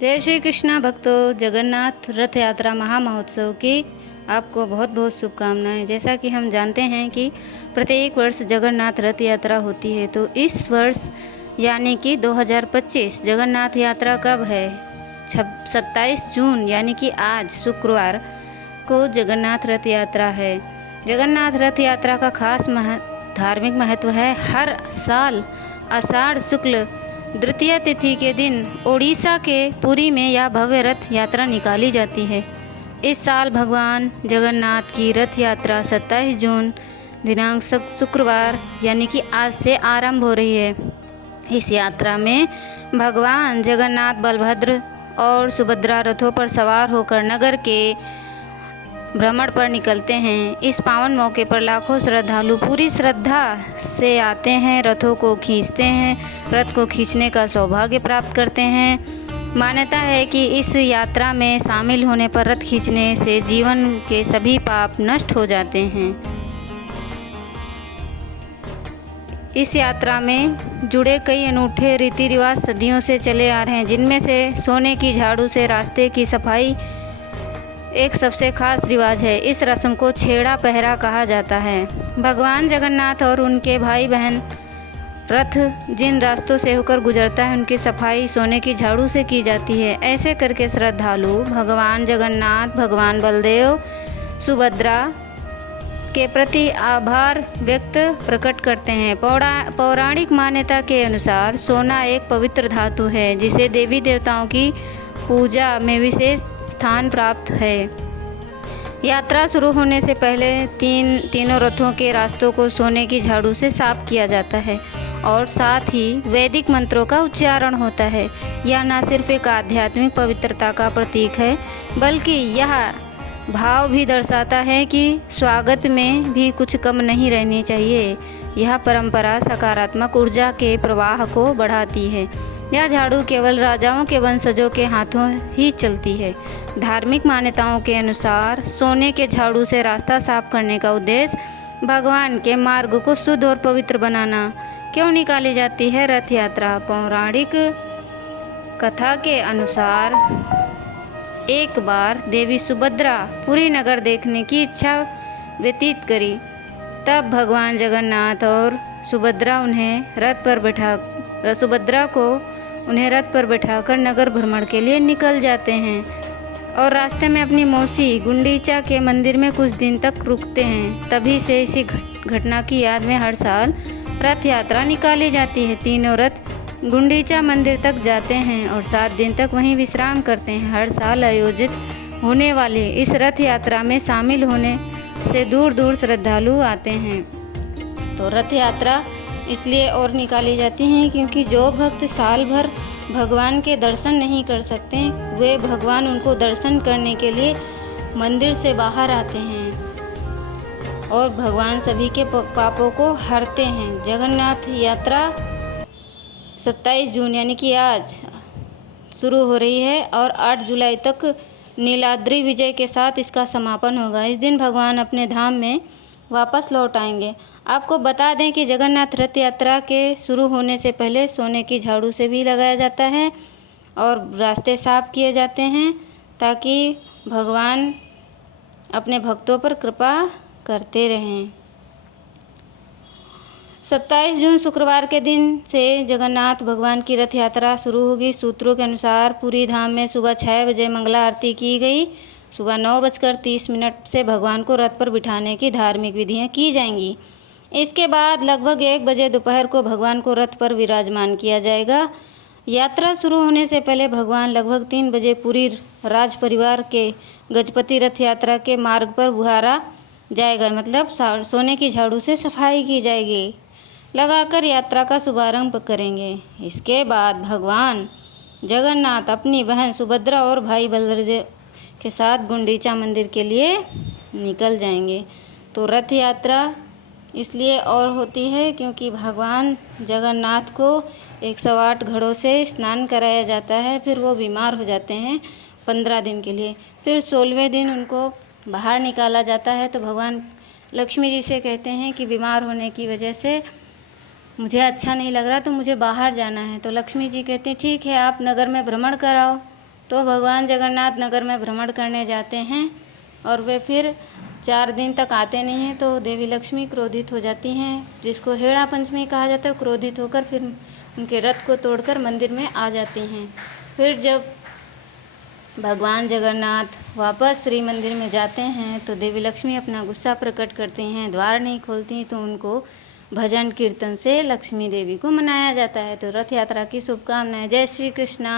जय श्री कृष्णा भक्तों, जगन्नाथ रथ यात्रा महामहोत्सव की आपको बहुत बहुत शुभकामनाएं। जैसा कि हम जानते हैं कि प्रत्येक वर्ष जगन्नाथ रथ यात्रा होती है, तो इस वर्ष यानी कि 2025 जगन्नाथ यात्रा कब है? 27 जून यानी कि आज शुक्रवार को जगन्नाथ रथ यात्रा है। जगन्नाथ रथ यात्रा का खास धार्मिक महत्व है। हर साल आषाढ़ शुक्ल द्वितीय तिथि के दिन ओडिशा के पुरी में यह भव्य रथ यात्रा निकाली जाती है। इस साल भगवान जगन्नाथ की रथ यात्रा 27 जून दिनांक शुक्रवार यानी कि आज से आरंभ हो रही है। इस यात्रा में भगवान जगन्नाथ बलभद्र और सुभद्रा रथों पर सवार होकर नगर के भ्रमण पर निकलते हैं। इस पावन मौके पर लाखों श्रद्धालु पूरी श्रद्धा से आते हैं, रथों को खींचते हैं, रथ को खींचने का सौभाग्य प्राप्त करते हैं। मान्यता है कि इस यात्रा में शामिल होने पर रथ खींचने से जीवन के सभी पाप नष्ट हो जाते हैं। इस यात्रा में जुड़े कई अनूठे रीति रिवाज सदियों से चले आ रहे हैं, जिनमें से सोने की झाड़ू से रास्ते की सफाई एक सबसे खास रिवाज है। इस रस्म को छेड़ा पहरा कहा जाता है। भगवान जगन्नाथ और उनके भाई बहन रथ जिन रास्तों से होकर गुजरता है, उनकी सफाई सोने की झाड़ू से की जाती है। ऐसे करके श्रद्धालु भगवान जगन्नाथ, भगवान बलदेव, सुभद्रा के प्रति आभार प्रकट करते हैं। पौराणिक मान्यता के अनुसार सोना एक पवित्र धातु है, जिसे देवी देवताओं की पूजा में विशेष स्थान प्राप्त है। यात्रा शुरू होने से पहले तीनों रथों के रास्तों को सोने की झाड़ू से साफ किया जाता है और साथ ही वैदिक मंत्रों का उच्चारण होता है। यह न सिर्फ एक आध्यात्मिक पवित्रता का प्रतीक है, बल्कि यह भाव भी दर्शाता है कि स्वागत में भी कुछ कम नहीं रहनी चाहिए। यह परंपरा सकारात्मक ऊर्जा के प्रवाह को बढ़ाती है। यह झाड़ू केवल राजाओं के वंशजों के हाथों ही चलती है। धार्मिक मान्यताओं के अनुसार सोने के झाड़ू से रास्ता साफ करने का उद्देश्य भगवान के मार्ग को शुद्ध और पवित्र बनाना। क्यों निकाली जाती है रथ यात्रा? पौराणिक कथा के अनुसार एक बार देवी सुभद्रा पुरी नगर देखने की इच्छा व्यतीत करी। तब भगवान जगन्नाथ और सुभद्रा उन्हें रथ पर बैठाकर नगर भ्रमण के लिए निकल जाते हैं और रास्ते में अपनी मौसी गुंडीचा के मंदिर में कुछ दिन तक रुकते हैं। तभी से इसी घटना की याद में हर साल रथ यात्रा निकाली जाती है। तीनों रथ गुंडीचा मंदिर तक जाते हैं और 7 दिन तक वहीं विश्राम करते हैं। हर साल आयोजित होने वाली इस रथ यात्रा में शामिल होने से दूर दूर श्रद्धालु आते हैं। तो रथ यात्रा इसलिए और निकाली जाती हैं क्योंकि जो भक्त साल भर भगवान के दर्शन नहीं कर सकते, वे भगवान उनको दर्शन करने के लिए मंदिर से बाहर आते हैं और भगवान सभी के पापों को हरते हैं। जगन्नाथ यात्रा 27 जून यानी कि आज शुरू हो रही है और 8 जुलाई तक नीलाद्रि विजय के साथ इसका समापन होगा। इस दिन भगवान अपने धाम में वापस लौट आएंगे। आपको बता दें कि जगन्नाथ रथ यात्रा के शुरू होने से पहले सोने की झाड़ू से भी लगाया जाता है और रास्ते साफ किए जाते हैं ताकि भगवान अपने भक्तों पर कृपा करते रहें। 27 जून शुक्रवार के दिन से जगन्नाथ भगवान की रथ यात्रा शुरू होगी। सूत्रों के अनुसार पूरी धाम में सुबह 6 बजे मंगला आरती की गई। सुबह 9:30 से भगवान को रथ पर बिठाने की धार्मिक विधियां की जाएंगी। इसके बाद लगभग 1 बजे दोपहर को भगवान को रथ पर विराजमान किया जाएगा। यात्रा शुरू होने से पहले भगवान लगभग 3 बजे पूरी राज परिवार के गजपति रथ यात्रा के मार्ग पर बुहारा जाएगा, मतलब सोने की झाड़ू से सफाई की जाएगी, लगाकर यात्रा का शुभारंभ करेंगे। इसके बाद भगवान जगन्नाथ अपनी बहन सुभद्रा और भाई बलदेव के साथ गुंडीचा मंदिर के लिए निकल जाएंगे। तो रथ यात्रा इसलिए और होती है क्योंकि भगवान जगन्नाथ को 108 घड़ों से स्नान कराया जाता है। फिर वो बीमार हो जाते हैं 15 दिन के लिए। फिर 16वें दिन उनको बाहर निकाला जाता है। तो भगवान लक्ष्मी जी से कहते हैं कि बीमार होने की वजह से मुझे अच्छा नहीं लग रहा, तो मुझे बाहर जाना है। तो लक्ष्मी जी कहते हैं ठीक है, आप नगर में भ्रमण कराओ। तो भगवान जगन्नाथ नगर में भ्रमण करने जाते हैं और वे फिर 4 दिन तक आते नहीं हैं, तो देवी लक्ष्मी क्रोधित हो जाती हैं, जिसको हेड़ा पंचमी कहा जाता है। क्रोधित होकर फिर उनके रथ को तोड़कर मंदिर में आ जाती हैं। फिर जब भगवान जगन्नाथ वापस श्री मंदिर में जाते हैं तो देवी लक्ष्मी अपना गुस्सा प्रकट करती हैं, द्वार नहीं खोलती, तो उनको भजन कीर्तन से लक्ष्मी देवी को मनाया जाता है। तो रथ यात्रा की शुभकामनाएं। जय श्री कृष्णा।